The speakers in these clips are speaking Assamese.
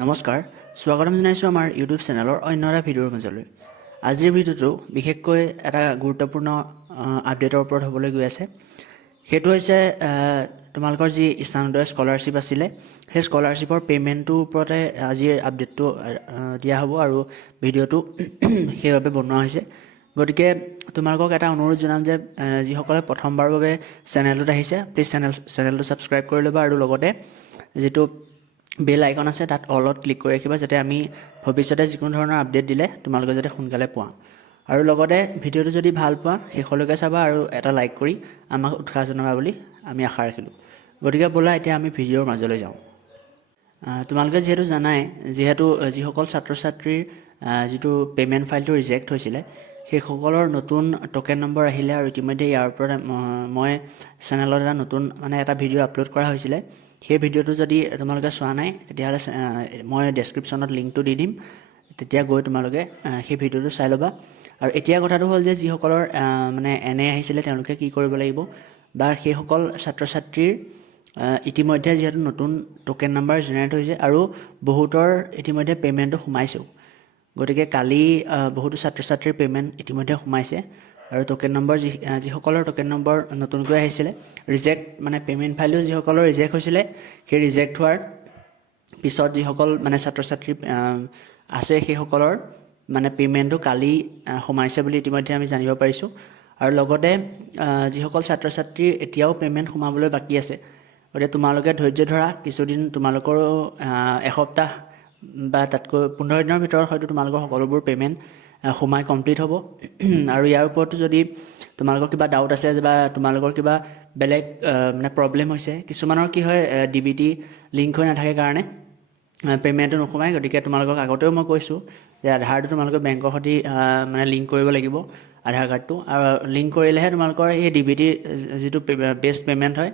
নমস্কাৰ স্বাগতম জনাইছোঁ আমাৰ ইউটিউব চেনেলৰ অন্য এটা ভিডিঅ'ৰ মাজলৈ। আজিৰ ভিডিঅ'টো বিশেষকৈ এটা গুৰুত্বপূৰ্ণ আপডেটৰ ওপৰত হ'বলৈ গৈ আছে। সেইটো হৈছে তোমালোকৰ যি ইষ্টানোদয় স্কলাৰশ্বিপ আছিলে সেই স্কলাৰশ্বিপৰ পে'মেণ্টটোৰ ওপৰতে আজিৰ আপডেটটো দিয়া হ'ব আৰু ভিডিঅ'টো সেইবাবে বনোৱা হৈছে। গতিকে তোমালোকক এটা অনুৰোধ জনাম যে যিসকলে প্ৰথমবাৰৰ বাবে চেনেলটোত আহিছে প্লিজ চেনেলটো ছাবস্ক্ৰাইব কৰি ল'বা আৰু লগতে যিটো বেল আইকন আছে তাত অলত ক্লিক কৰি ৰাখিবা যাতে আমি ভৱিষ্যতে যিকোনো ধৰণৰ আপডেট দিলে তোমালোকে যাতে সোনকালে পোৱা। আৰু লগতে ভিডিঅ'টো যদি ভাল পোৱা শেষলৈকে চাবা আৰু এটা লাইক কৰি আমাক উৎসাহ জনাবা বুলি আমি আশা ৰাখিলোঁ। গতিকে ব'লা এতিয়া আমি ভিডিঅ'ৰ মাজলৈ যাওঁ। তোমালোকে যিহেতু জানাই যিসকল ছাত্ৰ ছাত্ৰীৰ যিটো পে'মেণ্ট ফাইলটো ৰিজেক্ট হৈছিলে সেইসকলৰ নতুন ট'কেন নম্বৰ আহিলে আৰু ইতিমধ্যে ইয়াৰ ওপৰত মই চেনেলত এটা নতুন এটা ভিডিঅ' আপলোড কৰা হৈছিলে। সেই ভিডিঅ'টো যদি তোমালোকে চোৱা নাই তেতিয়াহ'লে মই ডেছক্ৰিপশ্যনত লিংকটো দি দিম, তেতিয়া গৈ তোমালোকে সেই ভিডিঅ'টো চাই ল'বা। আৰু এতিয়া কথাটো হ'ল যে যিসকলৰ এনে আহিছিলে তেওঁলোকে কি কৰিব লাগিব বা সেইসকল ছাত্ৰ ছাত্ৰীৰ ইতিমধ্যে যিহেতু নতুন ট'কেন নম্বৰ জেনেৰেট হৈছে আৰু বহুতৰ ইতিমধ্যে পে'মেণ্টটো সোমাইছেও। গতিকে কালি বহুতো ছাত্ৰ ছাত্ৰীৰ পে'মেণ্ট ইতিমধ্যে সোমাইছে আৰু ট'কেন নম্বৰ যিসকলৰ ট'কেন নম্বৰ নতুনকৈ আহিছিলে পে'মেণ্ট ফাইলটো যিসকলৰ ৰিজেক্ট হৈছিলে সেই ৰিজেক্ট হোৱাৰ পিছত যিসকল ছাত্ৰ ছাত্ৰী আছে সেইসকলৰ পে'মেণ্টটো কালি সোমাইছে বুলি ইতিমধ্যে আমি জানিব পাৰিছোঁ। আৰু লগতে যিসকল ছাত্ৰ ছাত্ৰীৰ এতিয়াও পে'মেণ্ট সোমাবলৈ বাকী আছে গতিকে তোমালোকে ধৈৰ্য ধৰা, কিছুদিন তোমালোকৰো এসপ্তাহ বা তাতকৈ 15 দিনৰ ভিতৰত হয়তো তোমালোকৰ সকলোবোৰ পে'মেণ্ট সোমাই কমপ্লিট হ'ব। আৰু ইয়াৰ ওপৰতো যদি তোমালোকৰ কিবা ডাউট আছে বা তোমালোকৰ কিবা বেলেগ প্ৰব্লেম হৈছে, কিছুমানৰ কি হয় DBT লিংক হৈ নাথাকে কাৰণে পে'মেণ্টটো নোসোমায়। গতিকে তোমালোকক আগতেও মই কৈছোঁ যে আধাৰটো তোমালোকে বেংকৰ সৈতে লিংক কৰিব লাগিব, আধাৰ কাৰ্ডটো, আৰু লিংক কৰিলেহে তোমালোকৰ এই DBT যিটো বেষ্ট পে'মেণ্ট হয়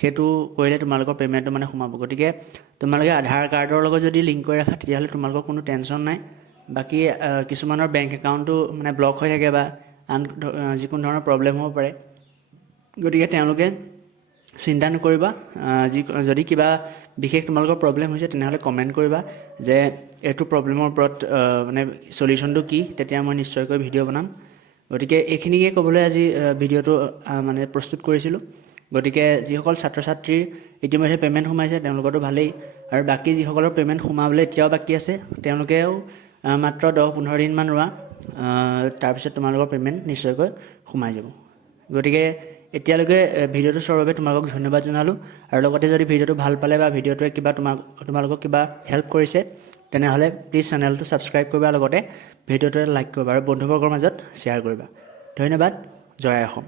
সেইটো কৰিলে তোমালোকৰ পে'মেণ্টটো সোমাব। গতিকে তোমালোকে আধাৰ কাৰ্ডৰ লগত যদি লিংক কৰি ৰাখা তেতিয়াহ'লে তোমালোকৰ কোনো টেনশ্যন নাই। বাকী কিছুমানৰ বেংক একাউণ্টটো ব্লক হৈ থাকে বা আন যিকোনো ধৰণৰ প্ৰব্লেম হ'ব পাৰে। গতিকে তেওঁলোকে চিন্তা নকৰিবা, যদি কিবা বিশেষ তোমালোকৰ প্ৰব্লেম হৈছে তেনেহ'লে কমেণ্ট কৰিবা যে এইটো প্ৰব্লেমৰ ওপৰত চলিউশ্যনটো কি, তেতিয়া মই নিশ্চয়কৈ ভিডিঅ' বনাম। গতিকে এইখিনিকে ক'বলৈ আজি ভিডিঅ'টো প্ৰস্তুত কৰিছিলোঁ। গতিকে যিসকল ছাত্ৰ ছাত্ৰীৰ ইতিমধ্যে পে'মেণ্ট সোমাইছে তেওঁলোকৰতো ভালেই, আৰু বাকী যিসকলৰ পে'মেণ্ট সোমাবলৈ এতিয়াও বাকী আছে তেওঁলোকেও মাত্ৰ 10-15 দিনমান ৰোৱা, তাৰপিছত তোমালোকৰ পে'মেণ্ট নিশ্চয়কৈ সোমাই যাব। গতিকে এতিয়ালৈকে ভিডিঅ'টো চোৱাৰ বাবে তোমালোকক ধন্যবাদ জনালোঁ। আৰু লগতে যদি ভিডিঅ'টো ভাল পালে বা ভিডিঅ'টোৱে তোমালোকক কিবা হেল্প কৰিছে তেনেহ'লে প্লিজ চেনেলটো ছাবস্ক্ৰাইব কৰিবা, লগতে ভিডিঅ'টো লাইক কৰিবা আৰু বন্ধুবৰ্গৰ মাজত শ্বেয়াৰ কৰিবা। ধন্যবাদ। জয় অসম।